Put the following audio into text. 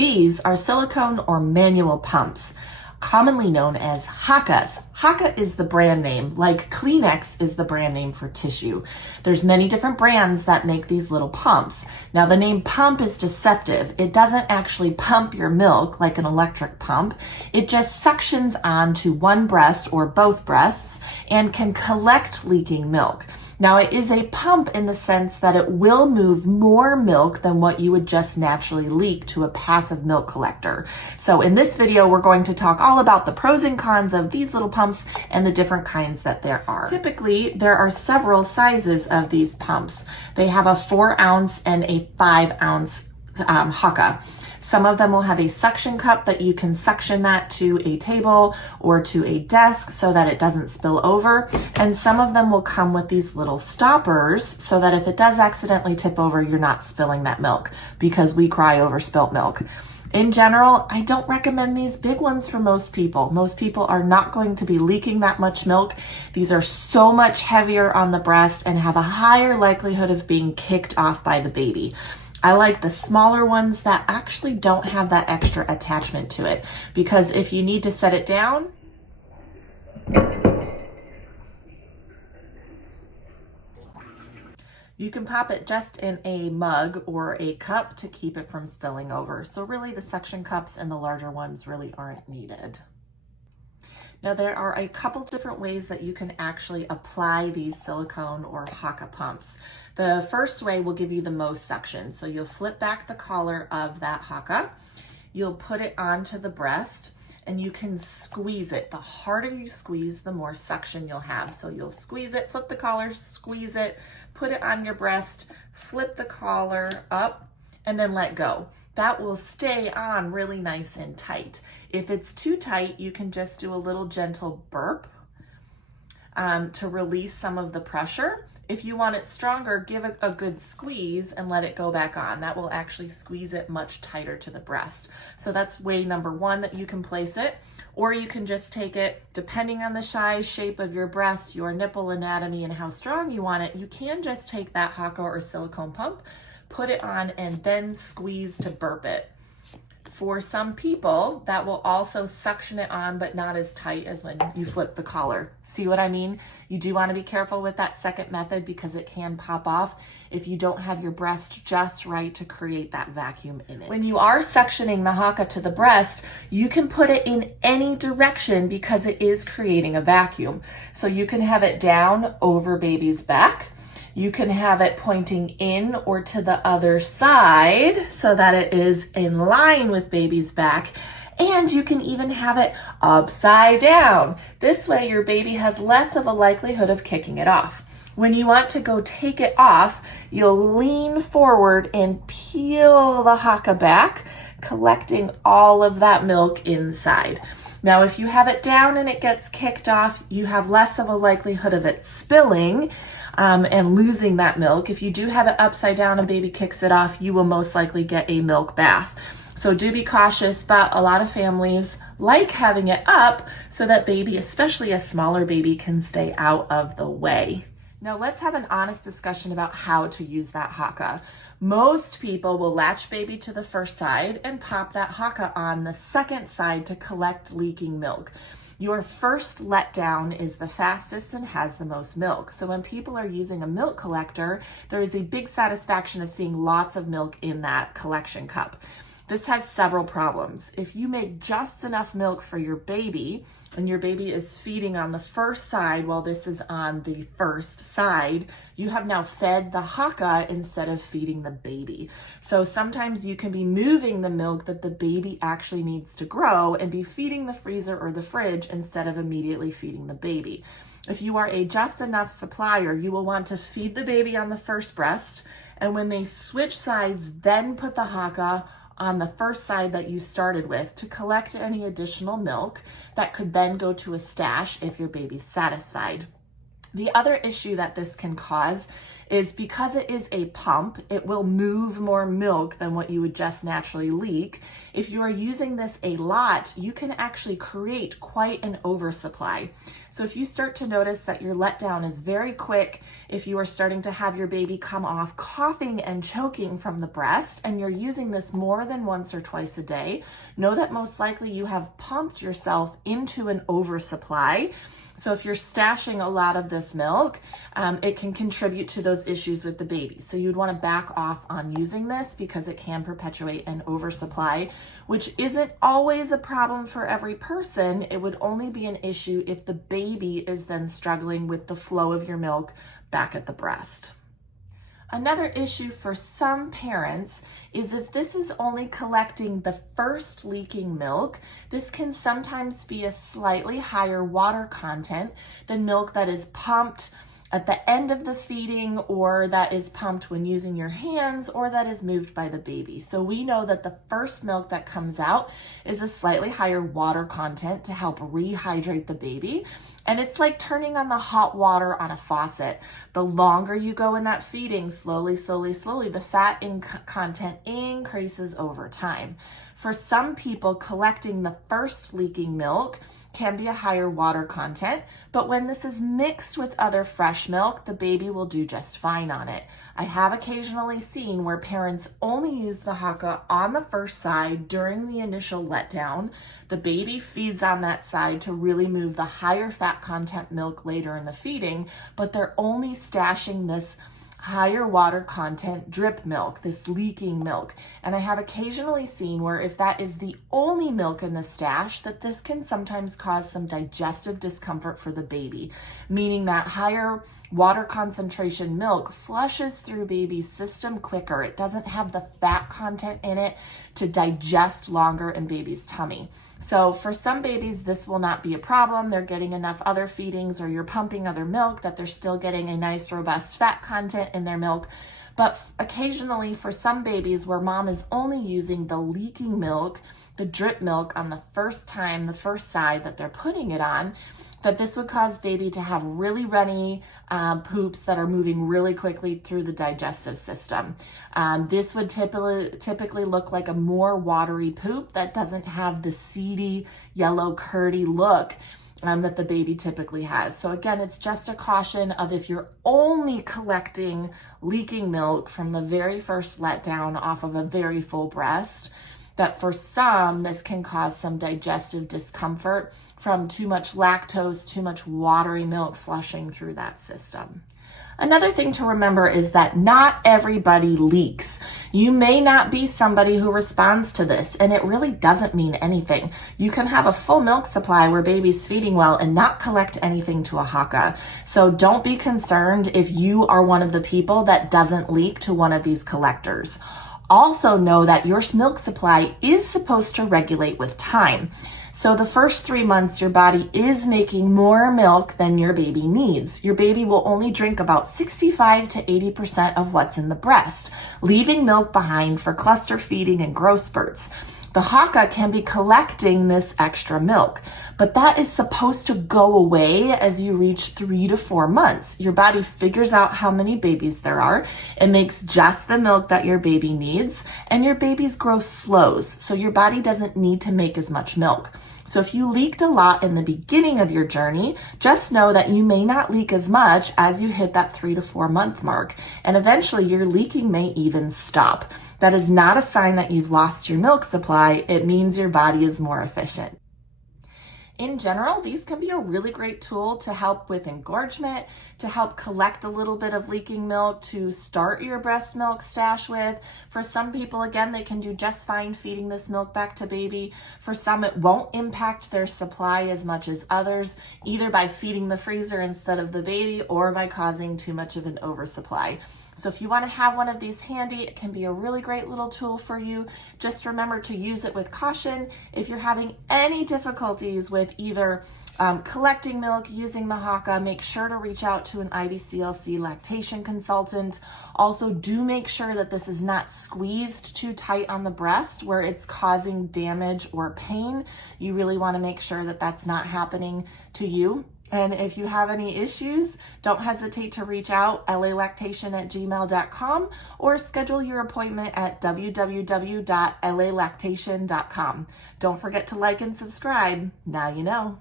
These are silicone or manual pumps, commonly known as Haakaas. Haakaa is the brand name, like Kleenex is the brand name for tissue. There's many different brands that make these little pumps. Now the name pump is deceptive. It doesn't actually pump your milk like an electric pump. It just suctions onto one breast or both breasts and can collect leaking milk. Now it is a pump in the sense that it will move more milk than what you would just naturally leak to a passive milk collector. So in this video, we're going to talk all about the pros and cons of these little pumps and the different kinds that there are. Typically, there are several sizes of these pumps. They have a 4-ounce and a 5-ounce Haakaa. Some of them will have a suction cup that you can suction that to a table or to a desk so that it doesn't spill over. And some of them will come with these little stoppers so that if it does accidentally tip over, you're not spilling that milk, because we cry over spilt milk. In general, I don't recommend these big ones for most people. Most people are not going to be leaking that much milk. These are so much heavier on the breast and have a higher likelihood of being kicked off by the baby. I like the smaller ones that actually don't have that extra attachment to it, because if you need to set it down, you can pop it just in a mug or a cup to keep it from spilling over. So really the suction cups and the larger ones really aren't needed. Now there are a couple different ways that you can actually apply these silicone or Haakaa pumps. The first way will give you the most suction. So you'll flip back the collar of that Haakaa, you'll put it onto the breast, and you can squeeze it. The harder you squeeze, the more suction you'll have. So you'll squeeze it, flip the collar, squeeze it, put it on your breast, flip the collar up, and then let go. That will stay on really nice and tight. If it's too tight, you can just do a little gentle burp to release some of the pressure. If you want it stronger, give it a good squeeze and let it go back on. That will actually squeeze it much tighter to the breast. So that's way number one that you can place it. Or you can just take it, depending on the size, shape of your breast, your nipple anatomy, and how strong you want it, you can just take that Haakaa or silicone pump, put it on, and then squeeze to burp it. For some people, that will also suction it on, but not as tight as when you flip the collar. See what I mean? You do want to be careful with that second method because it can pop off if you don't have your breast just right to create that vacuum in it. When you are suctioning the Haakaa to the breast, you can put it in any direction because it is creating a vacuum. So you can have it down over baby's back. You can have it pointing in or to the other side so that it is in line with baby's back. And you can even have it upside down. This way your baby has less of a likelihood of kicking it off. When you want to go take it off, you'll lean forward and peel the Haakaa back, collecting all of that milk inside. Now, if you have it down and it gets kicked off, you have less of a likelihood of it spilling and losing that milk. If you do have it upside down and baby kicks it off, you will most likely get a milk bath. So do be cautious, but a lot of families like having it up so that baby, especially a smaller baby, can stay out of the way. Now let's have an honest discussion about how to use that Haakaa. Most people will latch baby to the first side and pop that Haakaa on the second side to collect leaking milk. Your first letdown is the fastest and has the most milk. So when people are using a milk collector, there is a big satisfaction of seeing lots of milk in that collection cup. This has several problems. If you make just enough milk for your baby and your baby is feeding on the first side while this is on the first side, you have now fed the Haakaa instead of feeding the baby. So sometimes you can be moving the milk that the baby actually needs to grow and be feeding the freezer or the fridge instead of immediately feeding the baby. If you are a just enough supplier, you will want to feed the baby on the first breast, and when they switch sides, then put the Haakaa on the first side that you started with to collect any additional milk that could then go to a stash if your baby's satisfied. The other issue that this can cause is because it is a pump, it will move more milk than what you would just naturally leak. If you are using this a lot, you can actually create quite an oversupply. So if you start to notice that your letdown is very quick, if you are starting to have your baby come off coughing and choking from the breast, and you're using this more than once or twice a day, know that most likely you have pumped yourself into an oversupply. So if you're stashing a lot of this milk, it can contribute to those issues with the baby. So you'd want to back off on using this because it can perpetuate an oversupply, which isn't always a problem for every person. It would only be an issue if the baby is then struggling with the flow of your milk back at the breast. Another issue for some parents is if this is only collecting the first leaking milk, this can sometimes be a slightly higher water content than milk that is pumped at the end of the feeding, or that is pumped when using your hands, or that is moved by the baby. So we know that the first milk that comes out is a slightly higher water content to help rehydrate the baby. And it's like turning on the hot water on a faucet. The longer you go in that feeding, slowly, the fat content increases over time. For some people, collecting the first leaking milk can be a higher water content, but when this is mixed with other fresh milk, the baby will do just fine on it. I have occasionally seen where parents only use the Haakaa on the first side during the initial letdown. The baby feeds on that side to really move the higher fat content milk later in the feeding, but they're only stashing this higher water content drip milk, this leaking milk. And I have occasionally seen where if that is the only milk in the stash, that this can sometimes cause some digestive discomfort for the baby, meaning that higher water concentration milk flushes through baby's system quicker. It doesn't have the fat content in it to digest longer in baby's tummy. So for some babies, this will not be a problem. They're getting enough other feedings, or you're pumping other milk, that they're still getting a nice robust fat content in their milk. But occasionally for some babies where mom is only using the leaking milk, the drip milk on the first time, the first side that they're putting it on, that this would cause baby to have really runny poops that are moving really quickly through the digestive system. This would typically look like a more watery poop that doesn't have the seedy, yellow, curdy look that the baby typically has. So again, it's just a caution of if you're only collecting leaking milk from the very first letdown off of a very full breast, that for some, this can cause some digestive discomfort from too much lactose, too much watery milk flushing through that system. Another thing to remember is that not everybody leaks. You may not be somebody who responds to this, and it really doesn't mean anything. You can have a full milk supply where baby's feeding well and not collect anything to a Haakaa. So don't be concerned if you are one of the people that doesn't leak to one of these collectors. Also know that your milk supply is supposed to regulate with time. So the first 3 months, your body is making more milk than your baby needs. Your baby will only drink about 65 to 80% of what's in the breast, leaving milk behind for cluster feeding and growth spurts. The Haakaa can be collecting this extra milk, but that is supposed to go away as you reach 3 to 4 months. Your body figures out how many babies there are. It makes just the milk that your baby needs, and your baby's growth slows, so your body doesn't need to make as much milk. So if you leaked a lot in the beginning of your journey, just know that you may not leak as much as you hit that 3 to 4 month mark, and eventually your leaking may even stop. That is not a sign that you've lost your milk supply. It means your body is more efficient. In general, these can be a really great tool to help with engorgement, to help collect a little bit of leaking milk to start your breast milk stash with. For some people, again, they can do just fine feeding this milk back to baby. For some, it won't impact their supply as much as others, either by feeding the freezer instead of the baby or by causing too much of an oversupply. So if you want to have one of these handy, it can be a really great little tool for you. Just remember to use it with caution. If you're having any difficulties with either collecting milk, using the Haakaa, make sure to reach out to an IBCLC lactation consultant. Also, do make sure that this is not squeezed too tight on the breast where it's causing damage or pain. You really want to make sure that that's not happening to you. And if you have any issues, don't hesitate to reach out, lalactation@gmail.com, or schedule your appointment at www.lalactation.com. Don't forget to like and subscribe. Now you know.